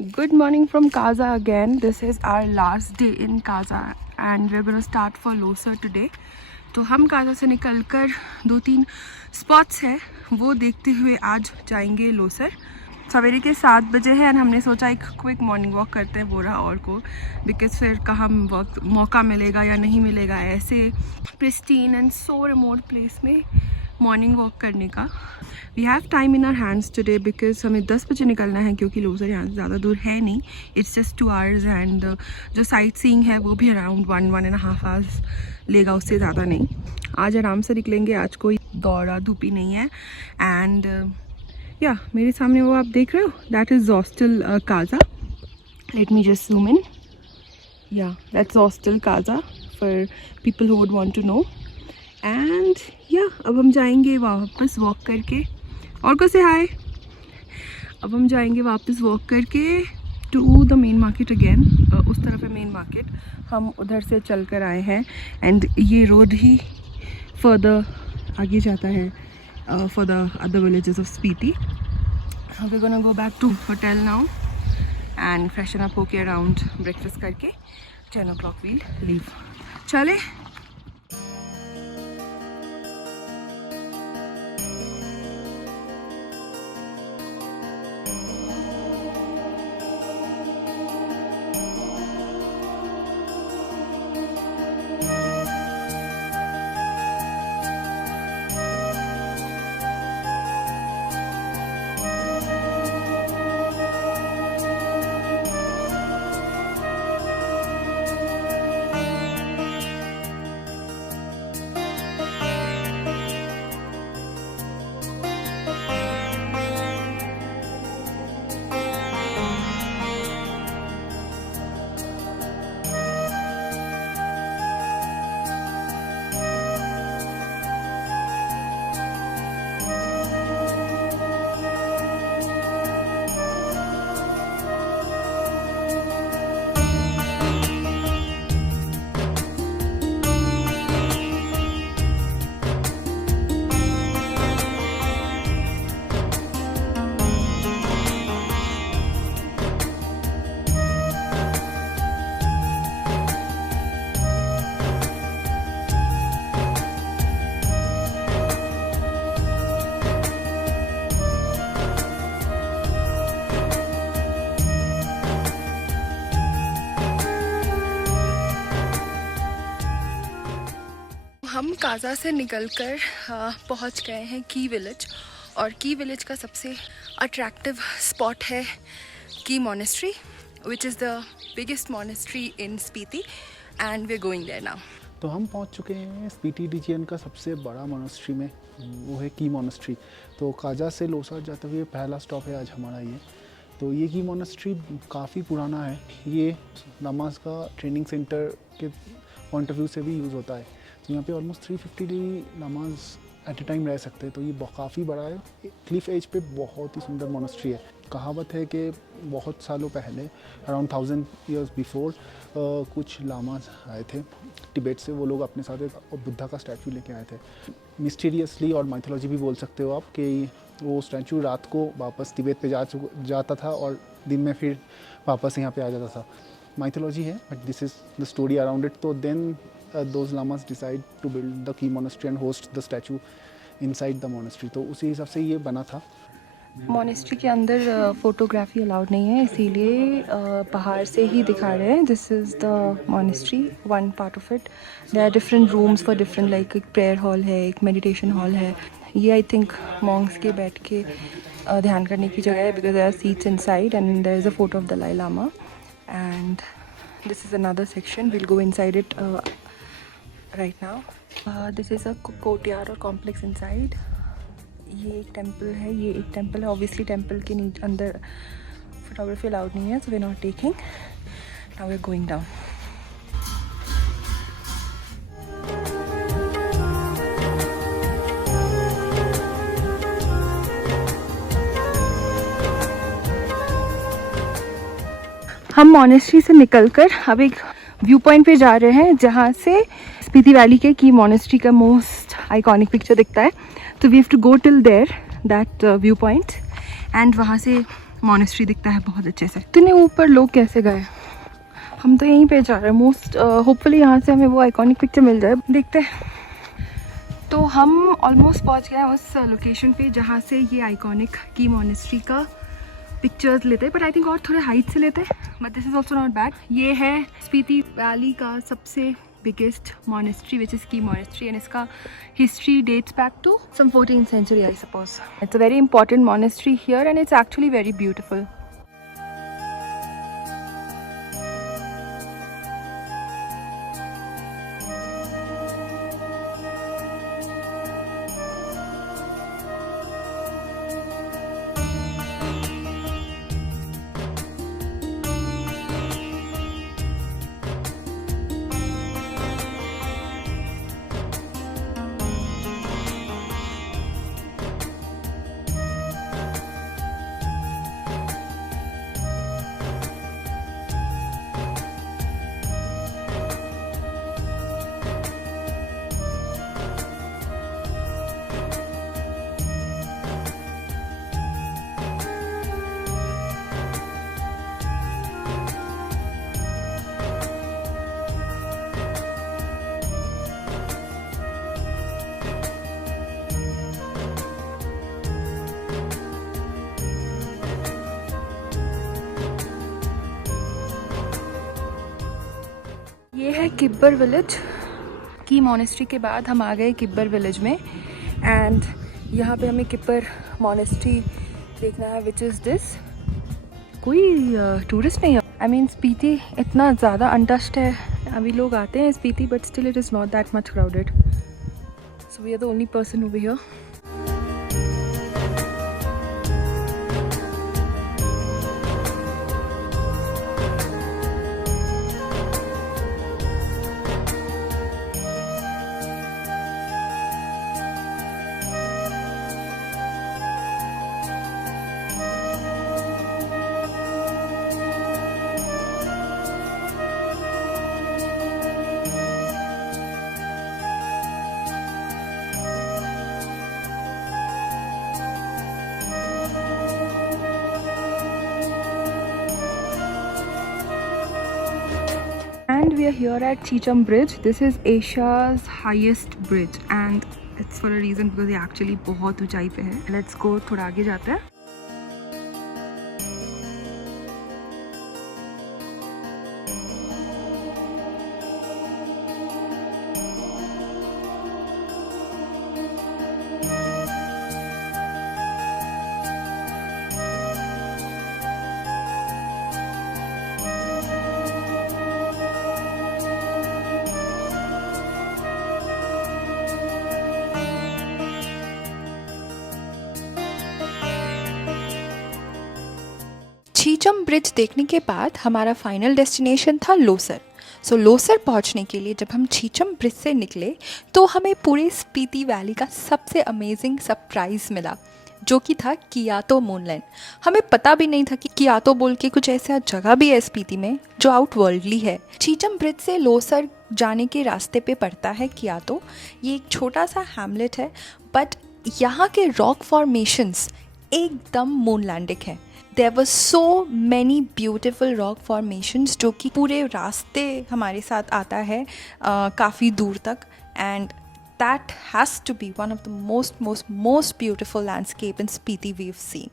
Good morning from Kaza again. This is our last day in Kaza and we're going to start for Losar today. तो हम काजा से निकलकर 2-3 spots हैं वो देखते हुए आज जाएंगे लोसर। सवेरे के 7 बजे हैं और हमने सोचा एक क्विक मॉर्निंग वॉक करते हैं बोरा और को, बिकॉज फिर कहाँ वक्त मौका मिलेगा या नहीं मिलेगा ऐसे pristine and so remote place में मॉर्निंग वॉक करने का। We have time in our hands today because हमें 10 बजे निकलना है क्योंकि लोसर यहाँ से ज़्यादा दूर है नहीं, इट्स जस्ट 2 आवर्स एंड जो साइट सीइंग है वो भी अराउंड 1-1.5 आवर्स लेगा, उससे ज़्यादा नहीं। आज आराम से निकलेंगे, आज कोई दौड़ा धूपी नहीं है। एंड या मेरे सामने वो आप देख रहे हो that is hostel Kaza. Let me just zoom in. Yeah that's hostel Kaza for people who would want to know. And yeah अब हम जाएंगे वापस वॉक करके, और को से हाय। अब हम जाएंगे वापस वॉक करके to the main market again. उस तरफ है मेन मार्केट, हम उधर से चल कर आए हैं एंड ये रोड ही फर्दर आगे जाता है for the other villages of Spiti. We gonna go back to hotel now and freshen up होके अराउंड ब्रेकफास्ट करके 10 o'clock वील लीव। चले। हम काजा से निकलकर पहुंच गए हैं की विलेज, और की विलेज का सबसे अट्रैक्टिव स्पॉट है की monastery, which is the biggest monastery in Spiti and we are going there now. तो हम पहुंच चुके हैं स्पीति रीजन का सबसे बड़ा मोनेस्ट्री में, वो है की मोनेस्ट्री। तो काजा से लोसर जाते हुए पहला स्टॉप है आज हमारा ये। तो ये की मोनेस्ट्री काफ़ी पुराना है, ये नमाज का ट्रेनिंग सेंटर के पॉइंट ऑफ व्यू से भी यूज़ होता है। तो यहाँ पे ऑलमोस्ट 350 नमाज एट ए टाइम रह सकते हैं, तो ये काफ़ी बड़ा है। क्लिफ एज पे बहुत ही सुंदर मोनेस्ट्री है। कहावत है कि बहुत सालों पहले अराउंड 1000 ईयर्स बिफोर कुछ लामाज आए थे तिब्बत से, वो लोग अपने साथ एक बुद्धा का स्टैचू लेके आए थे। मिस्टीरियसली और माइथोलॉजी भी बोल सकते हो आप कि वो स्टैचू रात को वापस तिब्बत पे जाता था और दिन में फिर वापस यहाँ पे आ जाता था। माइथोलॉजी है but this is the story around it. तो then those lamas decide to build the key monastery and host the statue inside the monastery। तो उसी हिसाब से ये बना था। मोनेस्ट्री के अंदर फोटोग्राफी अलाउड नहीं है, इसीलिए बाहर से ही दिखा रहे हैं। This is the monastery, one part of it. There are different rooms for different, like एक प्रेयर हॉल है, एक मेडिटेशन हॉल है। ये आई थिंक मॉन्क्स के बैठ के ध्यान करने की जगह है, because there are seats inside and there is a photo of Dalai Lama. And this is another section, we'll go inside it right now। this is a courtyard or complex inside। ये एक temple है, ये एक temple है। Obviously temple के नीचे अंदर photography allowed नहीं है, so we're not taking। now we're going down। हम मोनेस्ट्री से निकलकर अब एक व्यू पॉइंट पे जा रहे हैं जहाँ से स्पीति वैली के की मोनेस्ट्री का मोस्ट आइकॉनिक पिक्चर दिखता है। तो we have to go till there that view point एंड वहाँ से मॉनेस्ट्री दिखता है बहुत अच्छे से। इतने ऊपर लोग कैसे गए? हम तो यहीं पे जा रहे हैं मोस्ट होपफुली यहाँ से हमें वो आइकॉनिक पिक्चर मिल जाए, देखते हैं। तो हम ऑलमोस्ट पहुँच गए उस लोकेशन पे जहाँ से ये आइकॉनिक की मॉनेस्ट्री का पिक्चर्स लेते हैं, बट आई थिंक और थोड़े हाइट से लेते हैं, but this is also not bad. ये है स्पीति वैली का सबसे biggest monastery, which is Key Monastery, and इसका history dates back to some 14th century, I suppose. It's a very important monastery here, and it's actually very beautiful. ये है Kibber village. की monastery के बाद हम आ गए किब्बर विलेज में, एंड यहाँ पे हमें किब्बर मॉनेस्ट्री देखना है, विच इज़ दिस। कोई टूरिस्ट नहीं है। आई मीन स्पीति इतना ज़्यादा अनटच्ड है, अभी लोग आते हैं Spiti, but still it is not that much crowded, so we are the only person over here. And we are here at Chicham Bridge. This is Asia's highest bridge, and it's for a reason because ये actually बहुत ऊंचाई पे है। Let's go, थोड़ा आगे जाते हैं। Chicham bridge देखने के बाद हमारा फाइनल डेस्टिनेशन था लोसर। सो लोसर पहुंचने के लिए जब हम चीचम ब्रिज से निकले तो हमें पूरे स्पीति वैली का सबसे अमेजिंग सरप्राइज़ मिला, जो कि था कियातो मूनलैंड। हमें पता भी नहीं था कि कियातो बोल के कुछ ऐसा जगह भी है स्पीति में जो आउट वर्ल्डली है। चीचम ब्रिज से लोसर जाने के रास्ते पे पड़ता है कियातो। ये एक छोटा सा हैमलेट है, बट यहाँ के रॉक फॉर्मेशंस एकदम मूनलैंडिक है। There were so many beautiful rock formations जो कि पूरे रास्ते हमारे साथ आता है काफ़ी दूर तक, and that has to be one of the most beautiful landscape in Spiti we've seen.